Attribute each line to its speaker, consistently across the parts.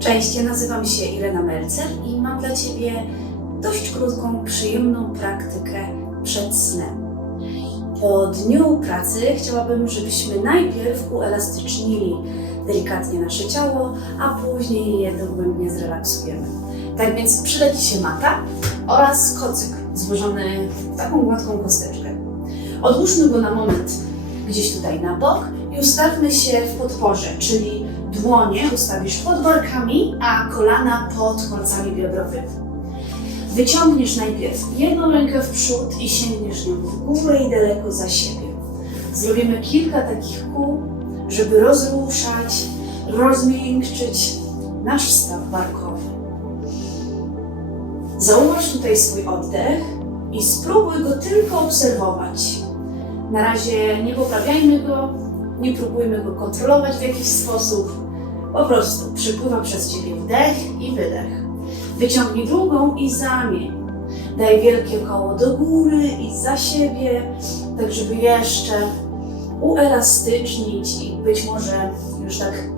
Speaker 1: Cześć, ja nazywam się Irena Melcer i mam dla Ciebie dość krótką, przyjemną praktykę przed snem. Po dniu pracy chciałabym, żebyśmy najpierw uelastycznili delikatnie nasze ciało, a później je dogłębnie zrelaksujemy. Tak więc przyda Ci się mata oraz kocyk złożony w taką gładką kosteczkę. Odłóżmy go na moment gdzieś tutaj na bok i ustawmy się w podporze, czyli dłonie ustawisz pod barkami, a kolana pod kolcami biodrowymi. Wyciągniesz najpierw jedną rękę w przód i sięgniesz nią w górę i daleko za siebie. Zrobimy kilka takich kół, żeby rozruszać, rozmiękczyć nasz staw barkowy. Zauważ tutaj swój oddech i spróbuj go tylko obserwować. Na razie nie poprawiajmy go, nie próbujmy go kontrolować w jakiś sposób. Po prostu przypływa przez Ciebie wdech i wydech. Wyciągnij drugą i zamień. Daj wielkie koło do góry i za siebie, tak żeby jeszcze uelastycznić i być może już tak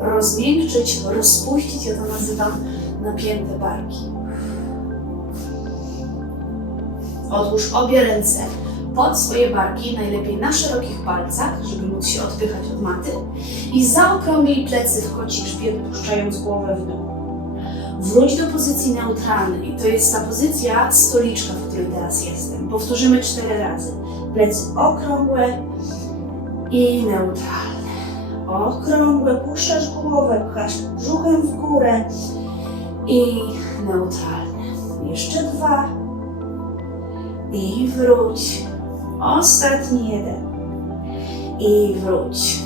Speaker 1: rozmiękczyć, rozpuścić, ja to nazywam napięte barki. Odłóż obie ręce pod swoje barki, najlepiej na szerokich palcach, żeby móc się odpychać od maty i zaokrąglij plecy w koci grzbiet, puszczając głowę w dół. Wróć do pozycji neutralnej. To jest ta pozycja stoliczka, w której teraz jestem. Powtórzymy cztery razy. Plecy okrągłe i neutralne. Okrągłe, puszczasz głowę, pchasz brzuchem w górę i neutralne. Jeszcze dwa. I wróć. Ostatni jeden. I wróć.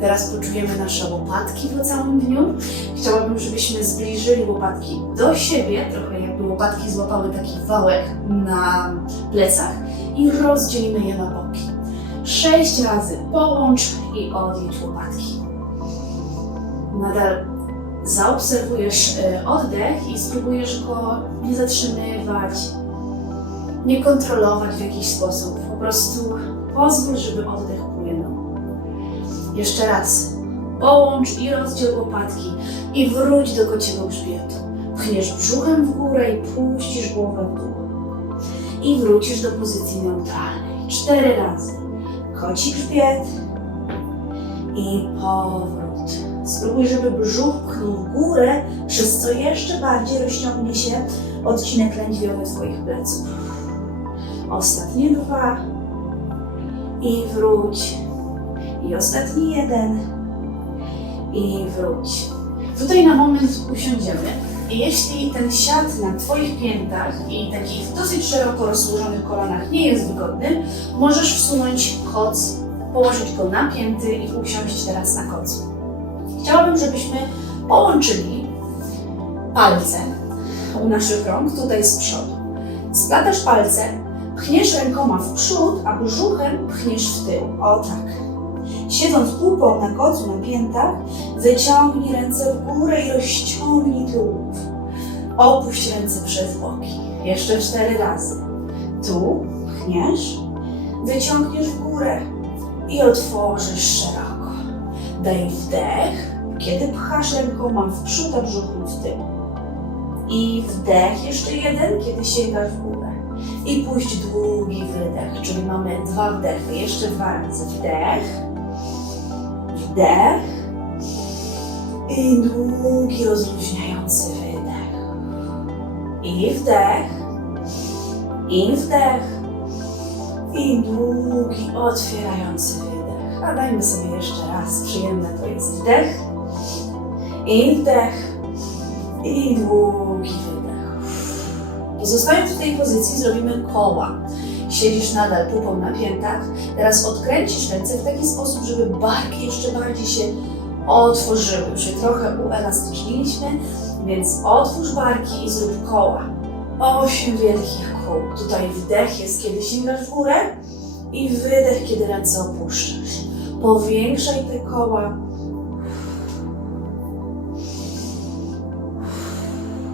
Speaker 1: Teraz poczujemy nasze łopatki po całym dniu. Chciałabym, żebyśmy zbliżyli łopatki do siebie, trochę jakby łopatki złapały taki wałek na plecach i rozdzielimy je na boki. Sześć razy połącz i odlicz łopatki. Nadal zaobserwujesz e, oddech i spróbujesz go nie zatrzymywać, nie kontrolować w jakiś sposób. Po prostu pozwól, żeby oddech płynął. Jeszcze raz. Połącz i rozdziel łopatki i wróć do kociego grzbietu. Pchniesz brzuchem w górę i puścisz głowę w dół. I wrócisz do pozycji neutralnej. Cztery razy. Koci grzbiet i powrót. Spróbuj, żeby brzuch pchnął w górę, przez co jeszcze bardziej rozciągnie się odcinek lędźwiowy Twoich pleców. Ostatnie dwa. I wróć. I ostatni jeden. I wróć. Tutaj na moment usiądziemy. Jeśli ten siad na Twoich piętach i takich dosyć szeroko rozłożonych kolanach nie jest wygodny, możesz wsunąć koc, położyć go na pięty i usiąść teraz na kocu. Chciałabym, żebyśmy połączyli palce u naszych rąk tutaj z przodu. Splatasz palce, pchniesz rękoma w przód, a brzuchem pchniesz w tył. O tak. Siedząc pupą na kocu na piętach, wyciągnij ręce w górę i rozciągnij tułów. Opuść ręce przez boki. Jeszcze cztery razy. Tu pchniesz, wyciągniesz w górę i otworzysz szeroko. Daj wdech, kiedy pchasz rękoma w przód, a brzuchem w tył. I wdech jeszcze jeden, kiedy sięgasz w górę. I puść długi wydech, czyli mamy dwa wdechy. Jeszcze dwa razy wdech, wdech i długi, rozluźniający wydech. I wdech, i wdech, i długi, otwierający wydech. A dajmy sobie jeszcze raz, przyjemne to jest wdech, i wdech, i długi. Pozostając w tej pozycji zrobimy koła. Siedzisz nadal pupą na piętach. Teraz odkręcisz ręce w taki sposób, żeby barki jeszcze bardziej się otworzyły. Już trochę uelastyczniliśmy, więc otwórz barki i zrób koła. Osiem wielkich kół. Tutaj wdech jest, kiedy sięgasz w górę i wydech, kiedy ręce opuszczasz. Powiększaj te koła.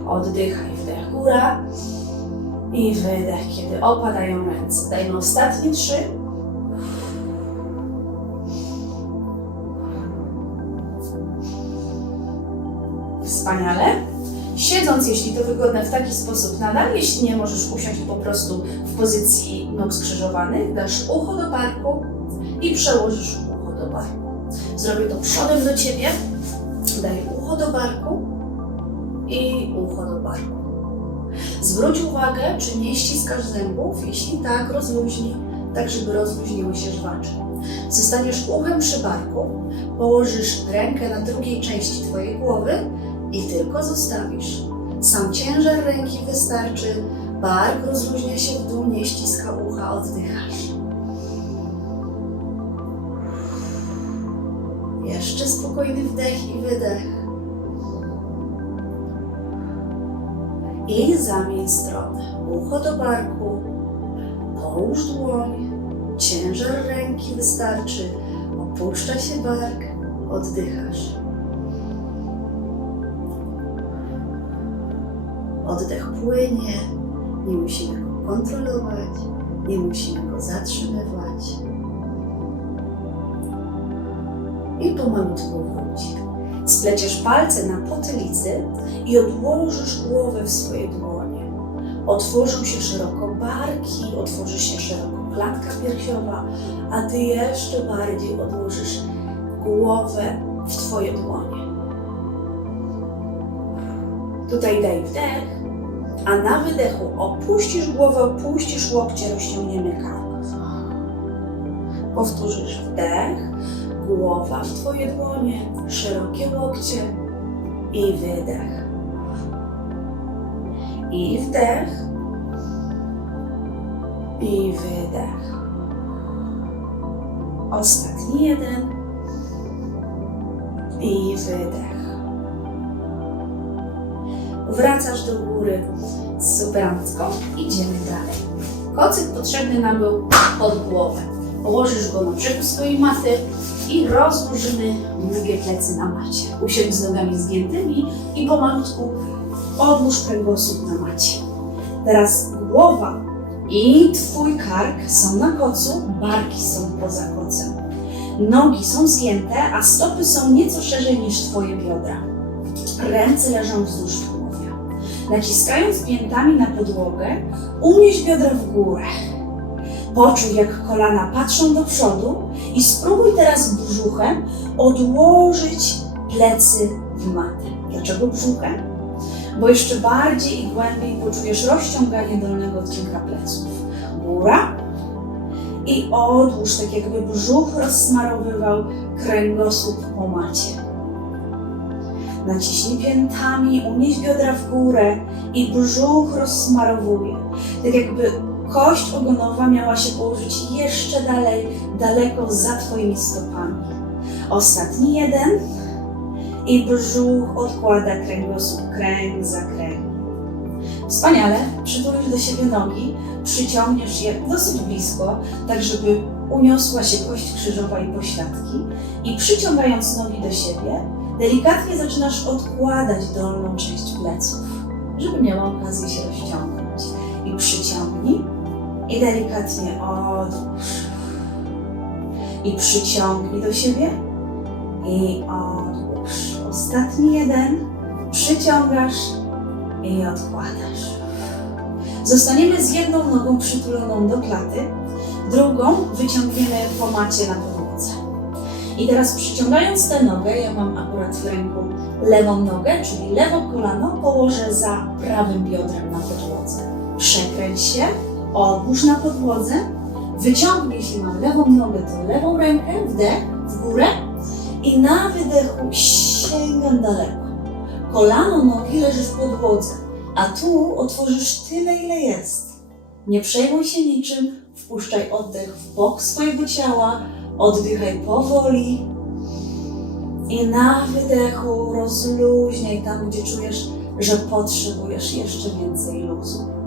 Speaker 1: Oddychaj, wdech góra i wydech, kiedy opadają ręce. Dajmy ostatnie trzy. Wspaniale. Siedząc, jeśli to wygodne, w taki sposób nadal. Jeśli nie, możesz usiąść po prostu w pozycji nóg skrzyżowanych. Dasz ucho do barku i przełożysz ucho do barku. Zrobię to przodem do Ciebie. Daj ucho do barku i ucho do barku. Zwróć uwagę, czy nie ściskasz zębów. Jeśli tak, rozluźnij, tak żeby rozluźniły się żwacze. Zostaniesz uchem przy barku, położysz rękę na drugiej części Twojej głowy i tylko zostawisz. Sam ciężar ręki wystarczy, bark rozluźnia się w dół, nie ściska ucha, oddychasz. Jeszcze spokojny wdech i wydech. I zamień stronę. Ucho do barku, połóż dłoń, ciężar ręki wystarczy, opuszcza się bark, oddychasz. Oddech płynie, nie musimy go kontrolować, nie musimy go zatrzymywać. I pomalutku wróć. Spleciesz palce na potylicy i odłożysz głowę w swoje dłonie. Otworzą się szeroko barki, otworzy się szeroko klatka piersiowa, a ty jeszcze bardziej odłożysz głowę w twoje dłonie. Tutaj daj wdech, a na wydechu opuścisz głowę, opuścisz łokcie, rozciągniemy kark. Powtórzysz wdech, głowa w Twoje dłonie, szerokie łokcie i wydech. I wdech, i wydech. Ostatni jeden i wydech. Wracasz do góry. Superancko. Idziemy dalej. Kocyk potrzebny nam był pod głowę. Położysz go na brzegu swojej maty i rozłożymy długie plecy na macie. Usiądź z nogami zgiętymi i pomalutku odłóż kręgosłup na macie. Teraz głowa i Twój kark są na kocu, barki są poza kocem. Nogi są zgięte, a stopy są nieco szerzej niż Twoje biodra. Ręce leżą wzdłuż tułowia. Naciskając piętami na podłogę, unieś biodra w górę. Poczuj, jak kolana patrzą do przodu i spróbuj teraz brzuchem odłożyć plecy w matę. Dlaczego brzuchem? Bo jeszcze bardziej i głębiej poczujesz rozciąganie dolnego odcinka pleców. Góra i odłóż, tak jakby brzuch rozsmarowywał kręgosłup po macie. Naciśnij piętami, unieś biodra w górę i brzuch rozsmarowuje. Tak jakby kość ogonowa miała się położyć jeszcze dalej, daleko za Twoimi stopami. Ostatni jeden i brzuch odkłada kręgosłup kręg za kręg. Wspaniale, przytulisz do siebie nogi, przyciągniesz je dosyć blisko, tak żeby uniosła się kość krzyżowa i pośladki i przyciągając nogi do siebie, delikatnie zaczynasz odkładać dolną część pleców, żeby miała okazję się rozciągnąć. I przyciągnij i delikatnie odłóż. I przyciągnij do siebie i odłóż. Ostatni jeden. Przyciągasz i odkładasz. Zostaniemy z jedną nogą przytuloną do klaty, drugą wyciągniemy po macie na podłodze. I teraz przyciągając tę nogę, ja mam akurat w ręku lewą nogę, czyli lewo kolano położę za prawym biodrem na podłodze. Przekręć się, odłóż na podłodze, wyciągnij, jeśli mam lewą nogę, to lewą rękę, wdech, w górę i na wydechu sięgam daleko. Kolano nogi leży w podłodze, a tu otworzysz tyle, ile jest. Nie przejmuj się niczym, wpuszczaj oddech w bok swojego ciała, oddychaj powoli i na wydechu rozluźniaj tam, gdzie czujesz, że potrzebujesz jeszcze więcej luzu.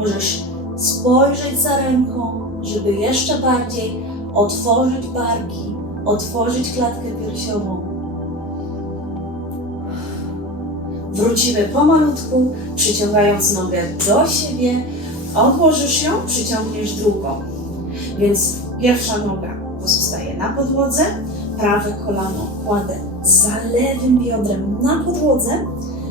Speaker 1: Możesz spojrzeć za ręką, żeby jeszcze bardziej otworzyć barki, otworzyć klatkę piersiową. Wrócimy pomalutku, przyciągając nogę do siebie, odłożysz ją, przyciągniesz drugą. Więc pierwsza noga pozostaje na podłodze, prawe kolano kładę za lewym biodrem na podłodze.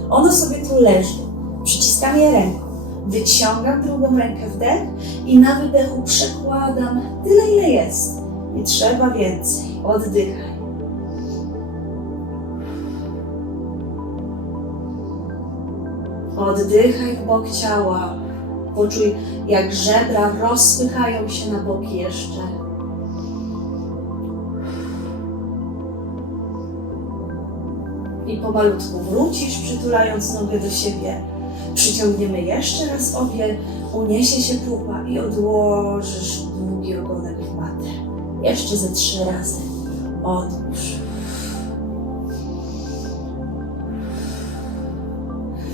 Speaker 1: Ono sobie tu leży. Przyciskam je ręką. Wyciągam drugą rękę wdech i na wydechu przekładam tyle, ile jest. Nie trzeba więcej. Oddychaj. Oddychaj w bok ciała. Poczuj, jak żebra rozpychają się na boki jeszcze. I pomalutku wrócisz, przytulając nogę do siebie. Przyciągniemy jeszcze raz obie, uniesie się pupa i odłożysz długi ogonek w matę. Jeszcze ze trzy razy. Odłóż.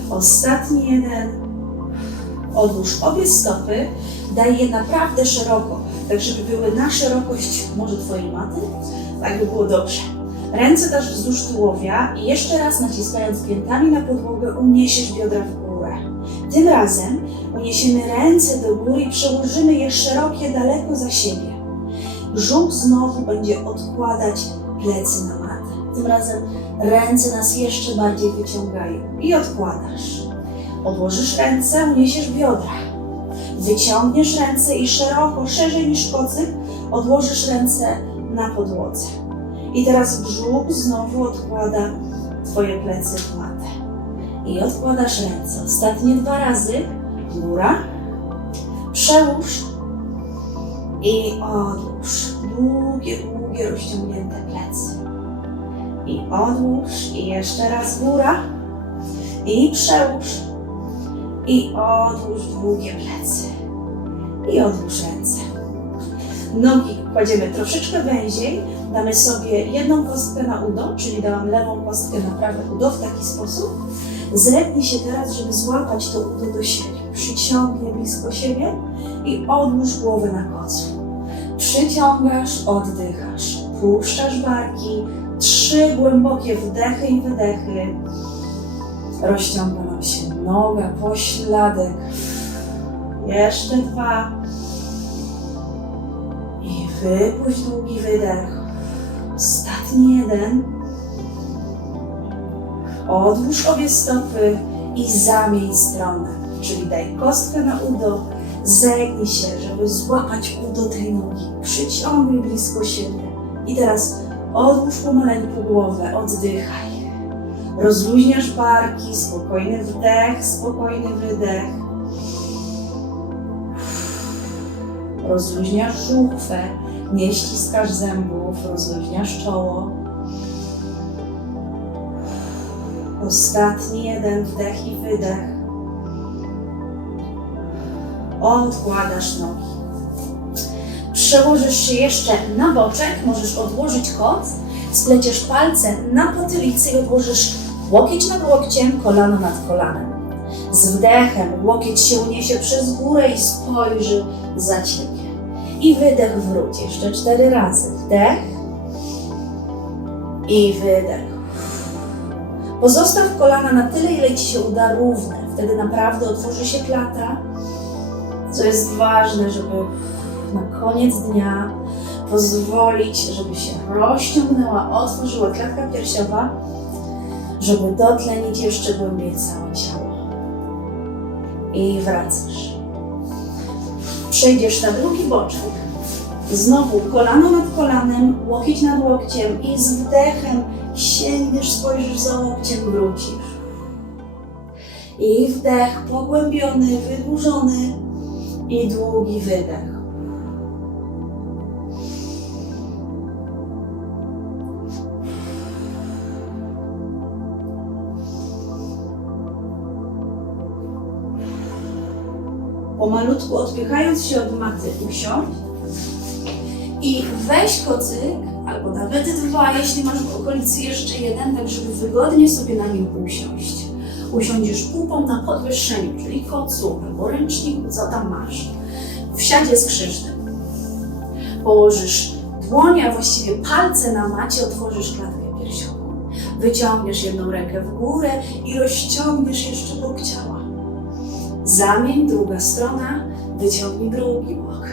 Speaker 1: Ostatni jeden. Odłóż obie stopy, daj je naprawdę szeroko, tak żeby były na szerokość może Twojej maty, tak by było dobrze. Ręce dasz wzdłuż tułowia i jeszcze raz naciskając piętami na podłogę uniesiesz biodra w górę. Tym razem uniesiemy ręce do góry i przełożymy je szerokie daleko za siebie. Brzuch znowu będzie odkładać plecy na matę. Tym razem ręce nas jeszcze bardziej wyciągają i odkładasz. Odłożysz ręce, uniesiesz biodra. Wyciągniesz ręce i szeroko, szerzej niż kocyk, odłożysz ręce na podłodze. I teraz brzuch znowu odkłada Twoje plecy w. I odkładasz ręce. Ostatnie dwa razy. Góra. Przełóż. I odłóż. Długie, długie, rozciągnięte plecy. I odłóż. I jeszcze raz góra. I przełóż. I odłóż długie plecy. I odłóż ręce. Nogi kładziemy troszeczkę węziej. Damy sobie jedną kostkę na udo, czyli dałam lewą kostkę na prawe udo w taki sposób. Zretnij się teraz, żeby złapać to udo do siebie. Przyciągnij blisko siebie i odłóż głowę na kocu. Przyciągasz, oddychasz. Puszczasz barki. Trzy głębokie wdechy i wydechy. Rozciąga nam się noga, pośladek. Jeszcze dwa. I wypuść długi wydech. Ostatni jeden. Odłóż obie stopy i zamień stronę. Czyli daj kostkę na udo, zegnij się, żeby złapać udo tej nogi. Przyciągnij blisko siebie. I teraz odłóż pomaleńku głowę, oddychaj. Rozluźniasz barki, spokojny wdech, spokojny wydech. Rozluźniasz żuchwę, nie ściskasz zębów, rozluźniasz czoło. Ostatni jeden wdech i wydech. Odkładasz nogi. Przełożysz się jeszcze na boczek, możesz odłożyć koc, spleciesz palce na potylicy i odłożysz łokieć nad łokciem, kolano nad kolanem. Z wdechem łokieć się uniesie przez górę i spojrzy za ciebie. I wydech wróć jeszcze cztery razy. Wdech i wydech. Pozostaw kolana na tyle, ile ci się uda równe. Wtedy naprawdę otworzy się klata. Co jest ważne, żeby na koniec dnia pozwolić, żeby się rozciągnęła, otworzyła klatka piersiowa, żeby dotlenić jeszcze głębiej całe ciało. I wracasz. Przejdziesz na drugi boczek. Znowu kolano nad kolanem, łokieć nad łokciem i z wdechem sięgniesz, spojrzysz za łokciem, wrócisz. I wdech pogłębiony, wydłużony i długi wydech. Pomalutku odpychając się od maty, usiądź i weź kocyk, albo nawet dwa, jeśli masz w okolicy jeszcze jeden, tak żeby wygodnie sobie na nim usiąść. Usiądziesz pupą na podwyższeniu, czyli kocu albo ręczniku, co tam masz. W siadzie z krzyżem. Położysz dłonie, a właściwie palce na macie, otworzysz klatkę piersiową. Wyciągniesz jedną rękę w górę i rozciągniesz jeszcze bok ciała. Zamień, druga strona, wyciągnij drugi bok.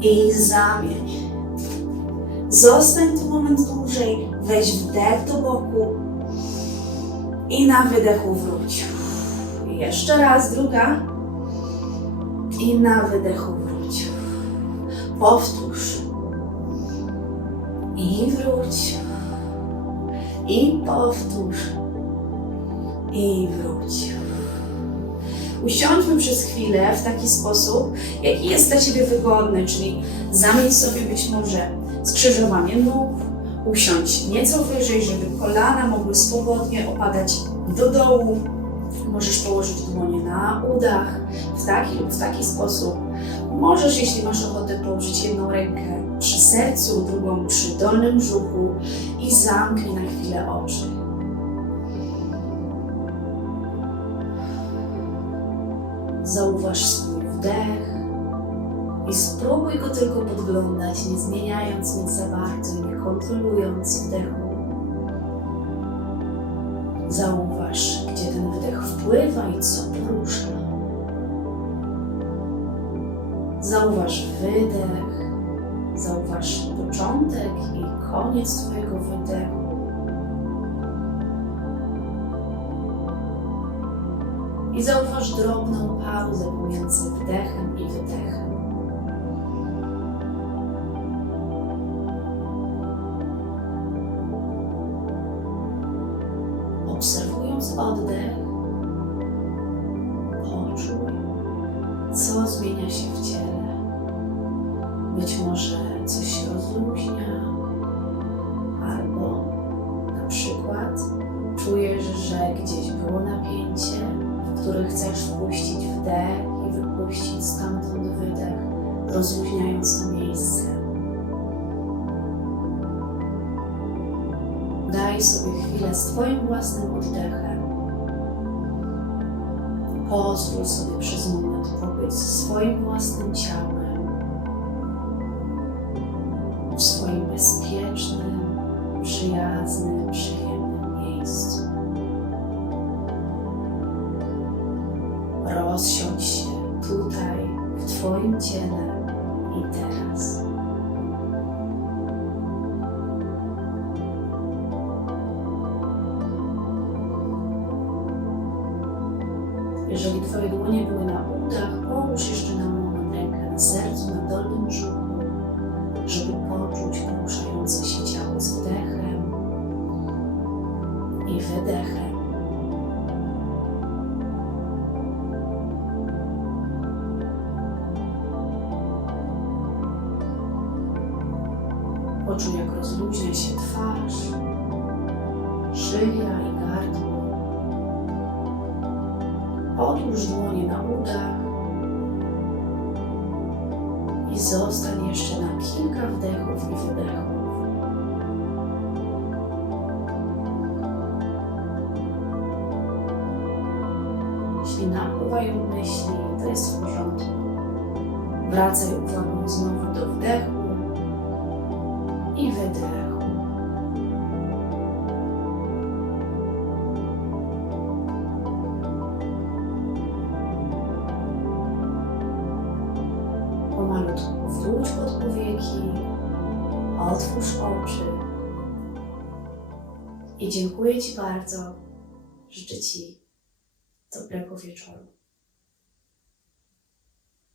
Speaker 1: I zamień. Zostań tu moment dłużej, weź wdech do boku i na wydechu wróć. Jeszcze raz, druga. I na wydechu wróć. Powtórz. I wróć. I powtórz. I wróć. Usiądźmy przez chwilę w taki sposób, jaki jest dla Ciebie wygodny, czyli zamień sobie być może skrzyżowanie nóg, usiądź nieco wyżej, żeby kolana mogły swobodnie opadać do dołu. Możesz położyć dłonie na udach w taki lub w taki sposób. Możesz, jeśli masz ochotę, położyć jedną rękę przy sercu, drugą przy dolnym brzuchu i zamknij na chwilę oczy. Zauważ swój wdech i spróbuj go tylko podglądać, nie zmieniając nic za bardzo, nie kontrolując wdechu. Zauważ, gdzie ten wdech wpływa i co porusza. Zauważ wydech, zauważ początek i koniec Twojego wydechu. I zauważ drobną pauzę pomiędzy wdechem i wydechem. Obserwując oddech, poczuj, co zmienia się w ciele. Być może coś się rozluźnia, albo na przykład czujesz, że gdzieś było napięcie, w które chcesz wpuścić wdech i wypuścić stamtąd wydech, rozluźniając to miejsce. Daj sobie chwilę z Twoim własnym oddechem. Pozwól sobie przez moment pobyć swoim własnym ciałem Jeśli napływają myśli, to jest w porządku. Wracaj uwagą znowu do wdechu i wydechu. Pomalutku wróć pod powieki, otwórz oczy i dziękuję Ci bardzo. Życzę Ci toplanko wieczoru